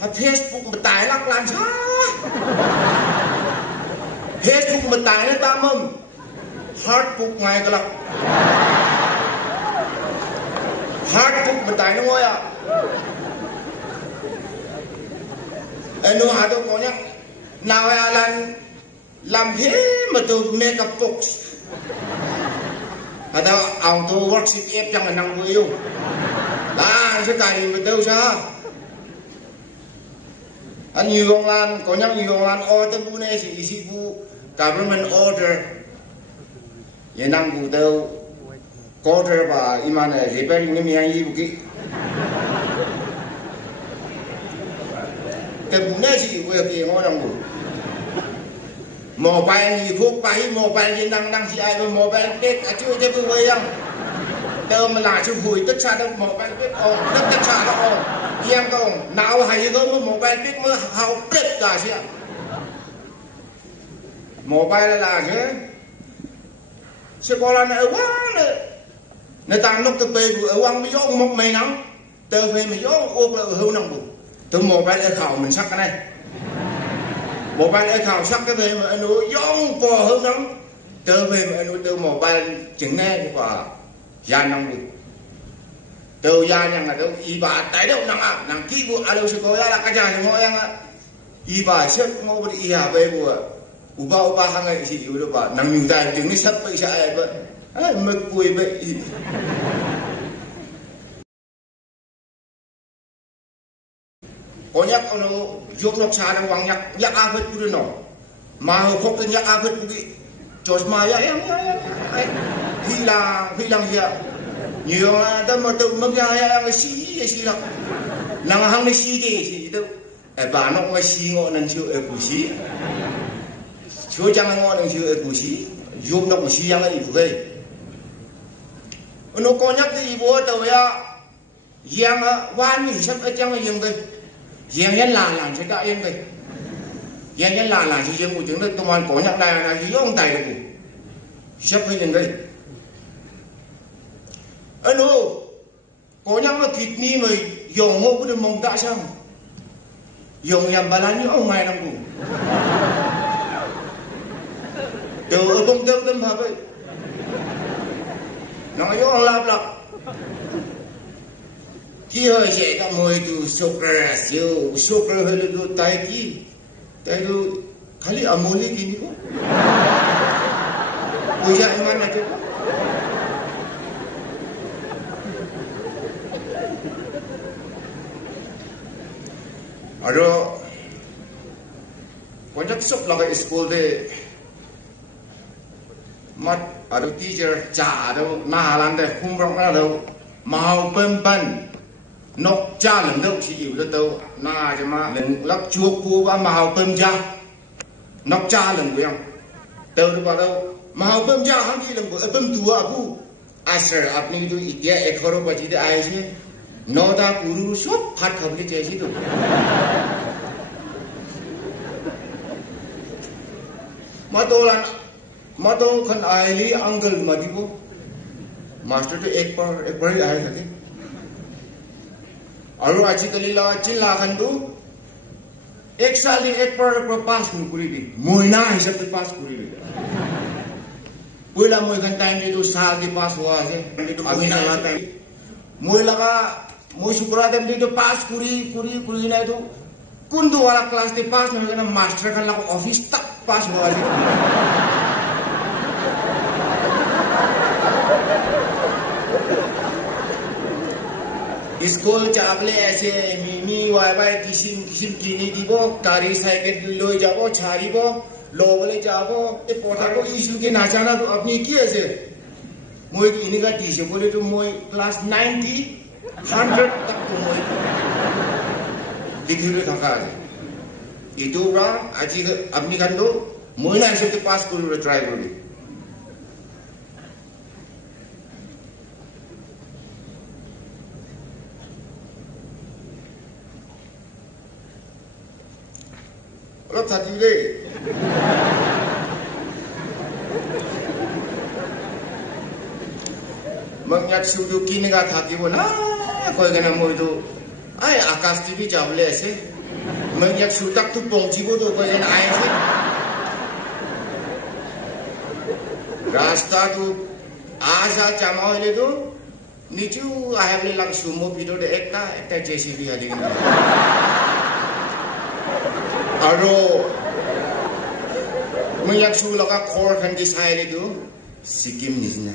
Facebook mà tải lắc lan sao Facebook mà tải nó ta mâm Heartbook ngoài cái lắc Heartbook mà tải nó ngồi à em nói hả tôi có nhá nào làm thế mà tôi make up books hả tôi auto worship app chẳng là năng người yêu là sẽ cài mà đâu sao anh nhiều ông lan có nhắc nhiều ông lan order bu này thì bu government order vậy năng bu đâu order và iman này repairing cái miếng gì vậy cái bu này thì về cái ngõ đồng bu mobile gì thuốc bay mobile gì năng thì ai mà mobile tết à chưa bu vậy không đâu mà là chú hùi tất xa đâu mobile biết ồn tất xa đâu ồn em không nào hay không mobile biết mới hao biết cả chứ mobile là thế sẽ có là này quá này người ta nó từ bề của ông mới giống một mày nắng từ về mình giống ôm là hưu nông bụng từ mobile để khảo mình sắc cái này mobile để khảo sắc cái về mà nó giống bò hưu nắng từ về mà nó từ mobile chứng nghe và gia nông bụng từ gia nhang là đâu y bà tại đâu năng kỹ vụ alo sẽ có là cái nhà ngồi ăn á y bà xếp ngô bự y hà về bùa uba hàng ngày chỉ được bà năng nhiều tài chứng đi sắp bị sai vậy mực cùi vậy có nhắc nó giúp nó xa đang vắng nhắc áp hết cứ nó mà không cái nhắc áp hết cái cho mà em khi là gì ạ nhiều là tâm mà tự mất ra cái xí lắm năng hàng cái xí gì đâu bà nó cái xí ngọn nên chịu ở củ xí chúa chẳng ngọn nên chịu ở củ xí giúp nó củ xí yang ấy vậy nó có nhắc cái bố tàu ya yang van như sắp ở trong cái yang vậy yang nhân là sẽ cả yên vậy yang nhân là chỉ riêng một chứng là công an có nhắc này là gì ông tài được sắp hayยังđây nó có nhắc là kidney mà dùng ngô có được mong tại sao dùng nhầm bà lán như ông ngày năm cùng từ ở công tâm tâm hợp ấy nó nói ông lặp khi hơi dễ ta mời từ soccer hơi được tay kia tay được khali amoli kia đi không bây giờ anh là chứ Ado, kau sop laga school de, mat ado teacher cha ado nahalan de kumrong ado mau pemban nok cha leng dok si iu le tau na jama leng lak chuok pu ba mau pem cha nok cha leng yang tau du ba do mau pem cha ham ki leng bu pem tua abu asar apni tu itia ekhoro ba ji de ai si Noda guru sop phát khẩm cái chế chứ mà tôi khăn ai lý uncle mà đi vô master तो एक बार ही आए थे और आज कल ला चिन ला खन दो एक साल एक बार पास में पूरी दी मोइना हिसाब से पास पूरी दी कोई मोइ खन टाइम ये तो साल के पास हुआ है तो अभी साल टाइम मोइ लगा मोइ शुक्रा टाइम तो पास कुरी ना तो कुंदू वाला क्लास ते पास नहीं होगा ना मास्टर खन लगा ऑफिस तक पास हुआ है स्कूल चावले ऐसे मिमी वाई किसिम किनी दीबो कारी साइकिल लो जाबो छारीबो लोबले जाबो ए पोटा को इशू के नाचाना तो अपनी की ऐसे मोय इनी का टीचर बोले तो मोय क्लास 90 100 तक तो मोय डिग्री थका है itu orang aji अपनी kan do moy na ऐसे पास करू ट्राई करू Lop tadi deh. Mengingat Suzuki ni kat hati pun, kau kena mau itu, Ay Akas TV jable se. Menyak sutak tu pongji bo tu ko jen ai se. Rasta tu asa chamao le tu nichu I have le lag sumo video de ekta JCB hali gina. Aro menyak su laga core kan di sai le tu Sikkim nisna.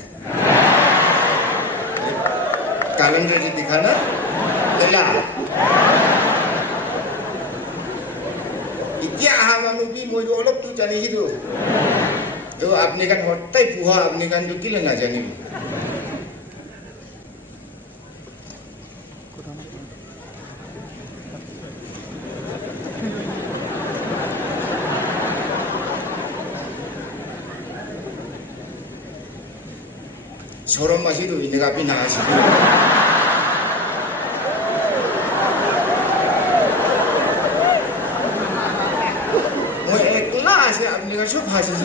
Calendar di dikhana lela. Ikia hama nubi moi olok tu jani hidu. तो आपने kan hotai puha आपने kan tu kila na jani. Sorom masih tu ini kapi nasi. Moi ikhlas ya आपने kan सब hasil.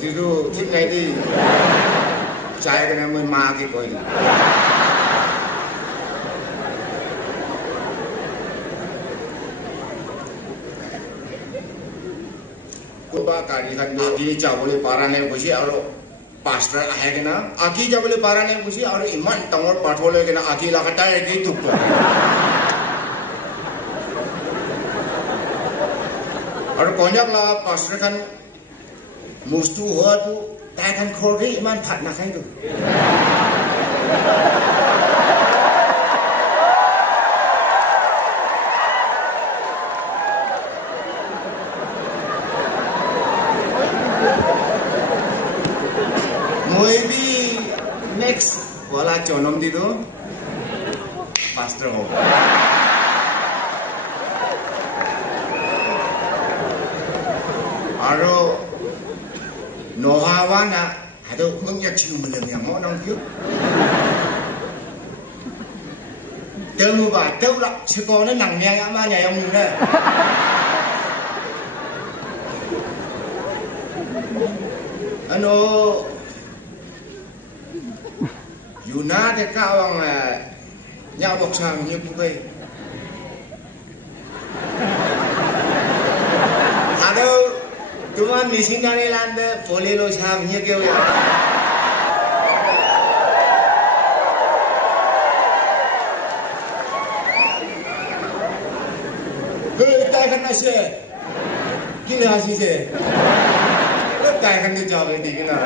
Itu thik này đi trai cái này mới ma cái coi. Coba kali kan di jawab parane busi aro pastor ahe kena aki jawab parane busi aro iman tangor pathole kena aki lagata eki tukko. Aro konyak la pastor kan mustu hoa tu tai kan khori iman phat na khai tu. Maybe next wala chonom di tu pastor ho. Aro nohawana ada menyak cium belum yang mau nong kiu. Temu ba teu lah sekolah ni nang yang ama yang mula. Ano Yuna de kawang nyabok sang ni bukai. Ada Tuan mesin dari landa boleh lo sahamnya kau ya. Hei, kan nasi, kini nasi se. Lepas kan tu jawab ni kena.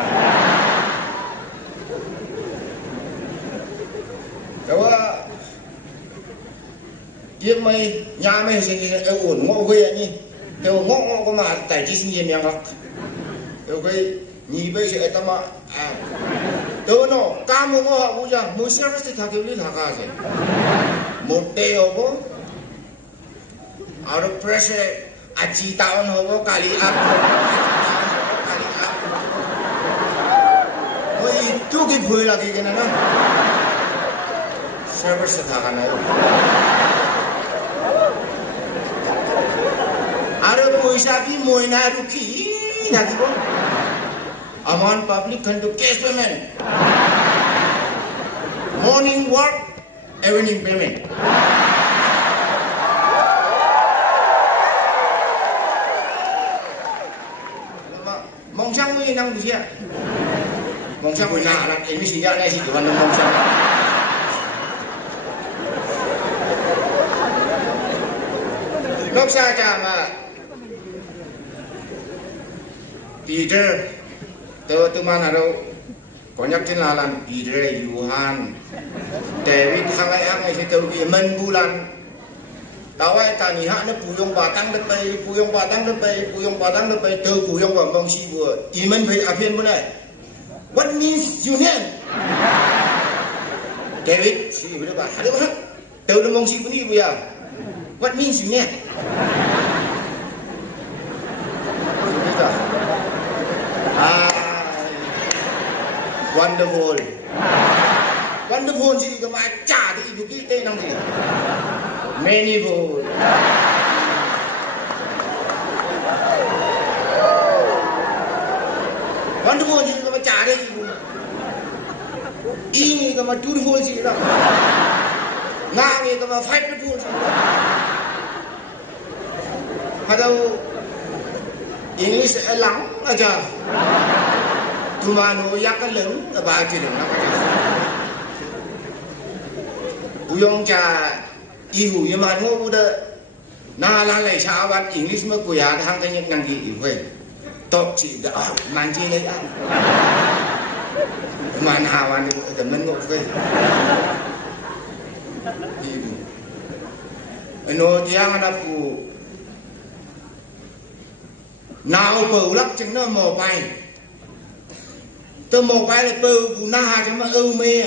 Kalau dia mai nyamai sini, ngok gue ni. Nếu ngok có mà tài chi sinh viên yang lắc, nếu cái nhị bây giờ ta mà nếu nó cam ngok họ bây giờ mua service thì thằng kia đi thằng cái gì, một day họ có, out of pressure, aji tahun họ có kali up, oh itu kipui lagi kena na, service thằng cái này. Ada poisa pi moina ruki nanti pun aman public kan tu cash payment, morning work, evening payment. Mong sang ni nang busia, mong sang moina anak ini sih ya ni sih tuan mong sang. Lok saja mak. Peter, tu mana ro? Konyak jenalan Peter, Yuhan, David, hangai hangai situ lagi menbulan. Tawai tani hak ne puyong batang lepai, puyong batang lepai, puyong batang lepai, tu puyong bambang si buat. Iman baik afian mana? What means union? David, si berapa? Ada mana? Tu bambang si puni buat. What means union? Wonderful. Wonderful sih ke macam tu ibu kita nang sih. Manifold. Wonderful sih ke macam tu ibu. ini kama tur hol sih lah, ngangi kama fight betul sih. Hadau English elang aja, tumano yak leng baca leng nak. Buyong cha ihu yaman ho udah nalalai cawan English mah kuya hang kenyang nanti ihu. Top chỉ đã mang chi lấy ăn mà nào ăn thì mình ngồi về nó giang nó phụ nào bầu lắc chừng nó mò bay tôi mò bay là bầu phụ na cho mà ưu mê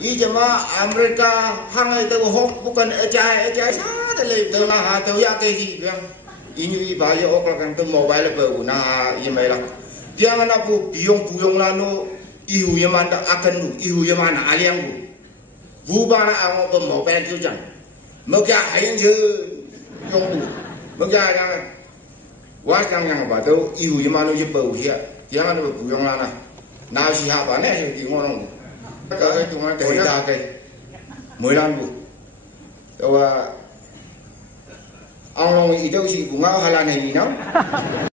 ý cho mà America hang ấy tôi hốt bukan ở trái xa thì lấy tôi na hà tôi ra cái gì vậy ini bahaya orang kan tu mobile baru na email lah. Jangan apa biong lano ihu yang mana akan lu ihu yang mana aliang lu. Bubana awak tu mobile tu jangan. Mereka hayang je yang lu. Mereka jangan. Wah jangan apa tu ihu yang mana je baru dia. Jangan apa biong lana. Nào siapa apa ni yang tengok orang. Kalau cuma kita ke, mulan lu. Tahu. Ông long ý đâu chỉ cũng ngao hà lan này gì nó